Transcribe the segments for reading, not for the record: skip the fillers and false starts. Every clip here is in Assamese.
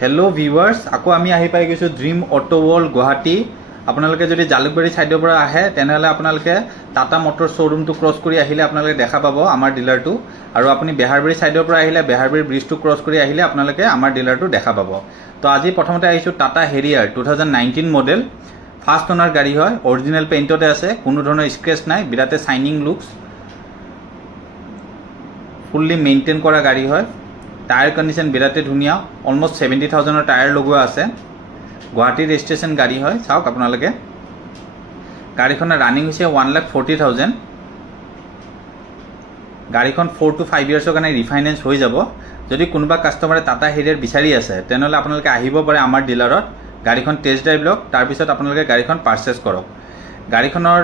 हेलो व्यूअर्स आको आमी आहि पाइ गइसु ड्रीम ऑटो वर्ल्ड गुवाहाटी आपनालोके जदि जालुकबारी साइडर पर आহে তেনহলে आपनालोके टाटा मोटर शोरूम तो क्रॉस करि आहिले आपनालोके देखा पाबो आमार डिलर तो आरो आपुनि बेहारबारी साइडर पर आहिले बेहारबारी ब्रिज तो क्रॉस करि आहिले आपनालोके आमार डिलर तो देखा पाबो। तो आज प्रथमते आइसु Tata Harrier 2019 model first owner गाड़ी है ओरिजिनल पेइंटते आछे कोनो धৰণৰ स्क्रैच নাই बिराते शाइनिंग लुक्स फुल्ली मेंटेन करा गाड़ी है। टायर कंडीशन बिराते धुनिया अलमोस्ट 70,000 टायर लगुआ आछे गुवाहाटी रेजिस्ट्रेशन गाड़ी है चाওক आपनालोके गाड़ीखনৰ रानिंग হৈছে 1,40,000 गाड़ीখন 4 to 5 इयर्सৰ কাৰণে ৰিফাইনেন্স হৈ যাব। যদি কোনোবা কাস্টমাৰে টাটা হেৰিয়াৰ বিচাৰি আছে তেনহলে আপোনালোকে আহিব পাৰে আমাৰ ডিলাৰত গাড়ীখন টেষ্ট ড্ৰাইভ লওক তাৰ পিছত আপোনালোকে গাড়ীখন পাৰচেজ কৰক। গাড়ীখনৰ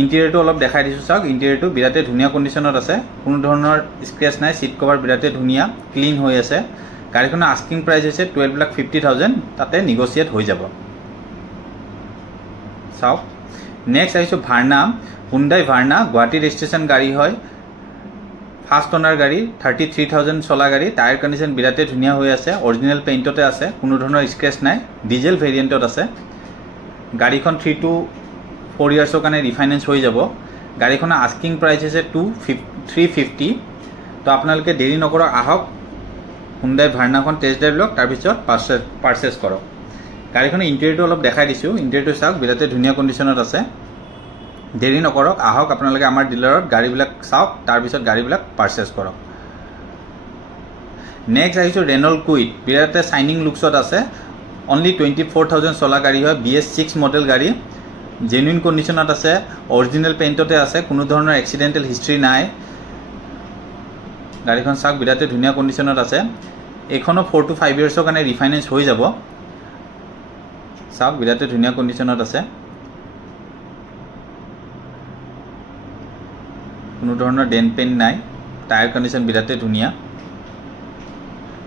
इंटेरियर अलग देखा दी चाक इंटेरियर बिराते धुनिया कन्डिशनत आछे कोनो धৰণৰ स्क्रैच নাই सीट कवर बिराते धुनिया क्लीन হৈ আছে। गाड़ीखনৰ आस्किंग प्राइस হৈছে 12,50,000 ताते निगोशिएट হৈ যাব। चाওক नेक्स्ट आइसो Verna Hyundai Verna Guwahati registration गाड़ी है फार्स्ट ओनर गाड़ी 33,000 चला गाड़ी टायर कंडीशन बिराते धुनिया হৈ আছে ओरिजिनल पेइंटते আছে कोनो धৰণৰ स्क्रैच নাই डिजेल भेरिएंटत আছে। गाड़ीখন 3 to 4 इयर्सर कारण रिफाइनेंस हो যাব। गाड़ीखনৰ आस्किंग प्राइस है 350। तो आपनालोके देरी नकरक आहक हुंडई भार्नाखन टेस्ट ड्राइव लक तार पिছত पारचेज करक। गाड़ीखনৰ इंटेरियर अलग देखाई दिसु इंटेरियर चाওক बिराते धुनिया कन्डिशनत আছে देरी नकरक आहक आपनालोके आमार डिलारत गाड़ीबिलाक चाওক तार पिছত गाड़ीबिलाक पारचेज करक। नेक्स्ट आइसु रेनॉल्ट क्विड बिराते शाइनिंग लुक्सत আছে ओनली 24,000 चला गाड़ी है BS6 मॉडल गाड़ी जेन्युइन कन्डिशनत আছে ओरिजिनल पेइंटते আছে कोनो धৰণৰ एक्सिडेंटल हिस्ट्री নাই। गाड़ीखन चाक बिराते धुनिया कन्डिशनत আছে एखनो 4 to 5 इयर्सर কাৰণে ৰিফাইনেন্স হৈ যাব। चाक बिराते धुनिया कन्डिशनत আছে कोनो धৰণৰ डेन पेन নাই टायर कंडीशन बिराते धुनिया।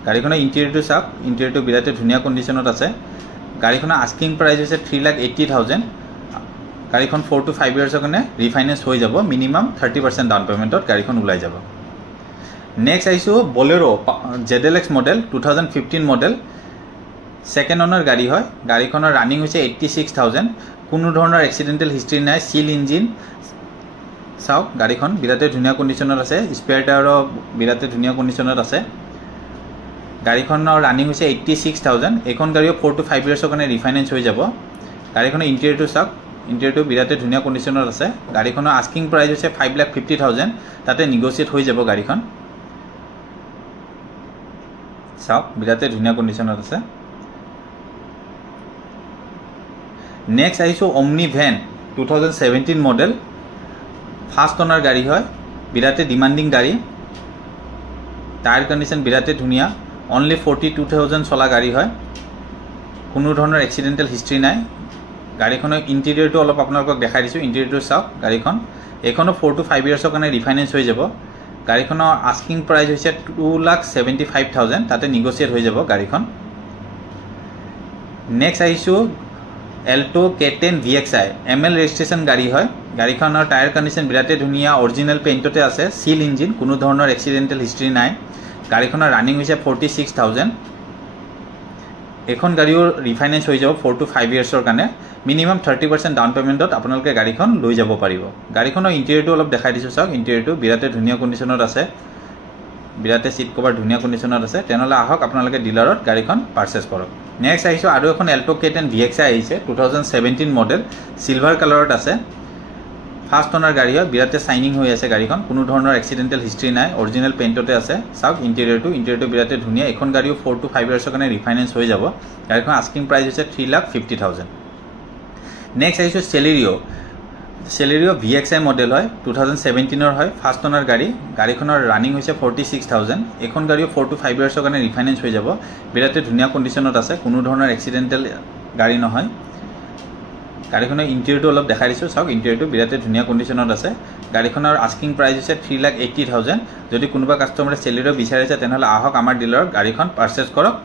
गाड़ीखনৰ इंटेरियर चाक इंटेरियर बिराते धुनिया कन्डिशनत আছে। गाड़ीखনৰ आस्किंग प्राइस হৈছে 3,80,000 गाड़ीखन 4 to 5 इयर्सर कारण रिफाइनेंस हो যাব मिनिमाम 30% डाउन पेमेंटत गाड़ीखन उलाई যাব। Next iso Bolero ZLX model 2015 model second owner गाड़ी है गाड़ीखনৰ रानिंग হৈছে 86,000 कोनो धৰণৰ एक्सिडेंटल हिस्ट्री নাই सील इंजिन चाওক गाड़ीखन बिराते धुनिया कन्डिशनत আছে स्पेयर टायर बिराते धुनिया कन्डिशनत আছে। गाड़ीखনৰ रानिंग হৈছে 86,000 এখন গাড়ীও 4 to 5 इयर्सर कारण रिफाइनेंस हो যাব। गाड़ीखনৰ इंटेरियर चाওক इंटेरियर बिराते धुनिया कन्डिशनत আছে। गाड़ीखনৰ आस्किंग प्राइस হৈছে 5,50,000 ताते निगोशिएट हो যাব गाड़ीखन चाওক बिराते धुनिया कन्डिशनत আছে। नेक्स्ट आइसो Omni van 2017 model first owner गाड़ी है बिराते डिमांडिंग गाड़ी टायर कंडीशन बिराते धुनिया ओनली 42,000 चला गाड़ी है कोनो धৰণৰ एक्सिडेंटल हिस्ट्री নাই। गाड़ीखনৰ इंटेरियर तो अलग आपनालोকক देखाई दिसु इंटेरियर चाওক गाड़ीखन एखनो 4 to 5 इयर्सर कारण रिफाइनेंस हो যাব। गाड़ीखনৰ आस्किंग प्राइस হৈছে 2,75,000 ताते निगोशिएट हो যাব गाड़ीखन। नेक्स्ट आइसु Alto K10 VXI ML registration गाड़ी है गाड़ीखনৰ टायर कंडीशन बिराते धुनिया ओरिजिनल पेइंटते আছে सील इंजिन कोनो धৰণৰ एक्सिडेंटल हिस्ट्री নাই। गाड़ीखনৰ रानिंग হৈছে 46,000 এখন গাড়ীও ৰিফাইনেন্স হৈ যাব 4 to 5 ইয়ৰ্সৰ কাৰণে মিনিমাম 30% ডাউন পেমেন্টত আপোনালোকে গাড়ীখন লৈ যাব পাৰিব। গাড়ীখনৰ ইন্টেৰিয়ৰটো অলপ দেখাই দিছো চাওক ইন্টেৰিয়ৰটো বিৰাতে ধুনিয়া কন্ডিশনত আছে বিৰাতে সিট কভাৰ ধুনিয়া কন্ডিশনত আছে তেনেহলে আহক আপোনালোকে ডিলাৰত গাড়ীখন পাৰচেজ কৰক। নেক্সট আহিছো আৰু এখন এল্টো K10 VXI আহিছে 2017 মডেল সিলভাৰ কালাৰত আছে ফাৰ্স্ট ओनर गाड़ी है बिराते शाइनिंग हो আছে गाड़ीखन कोनो धৰণৰ एक्सिडेंटल हिस्ट्री নাই ओरिजिनल पेइंटते আছে चाওক इंटेरियर बिराते धुनिया এখন गाड़ीও 4 to 5 इयर्सर কাৰণে ৰিফাইনেন্স হৈ যাব। गाड़ीखन आस्किंग प्राइस হৈছে 3,50,000। Next iso Celerio VXI model है 2017 है फार्स्ट ओनर गाड़ी गाड़ीखনৰ रानिंग হৈছে 46,000 এখন गाड़ीও 4 to 5 इयर्सर কাৰণে ৰিফাইনেন্স হৈ যাব बिराते धुनिया कन्डिशनत আছে কোনো ধৰণৰ एक्सिडेंटल गाड़ी নহয়। गाड़ीखনৰ इंटेरियर अलग देखाई दिसु चाওক इंटेरियर बिराते धुनिया कन्डिशनत আছে। गाड़ीखনৰ आस्किंग प्राइस হৈছে 3,80,000 যদি কোনোবা কাস্টমাৰে সেলেৰিও বিচাৰিছে তেনহলে আহক আমাৰ ডিলাৰত গাড়ীখন পাৰচেজ কৰক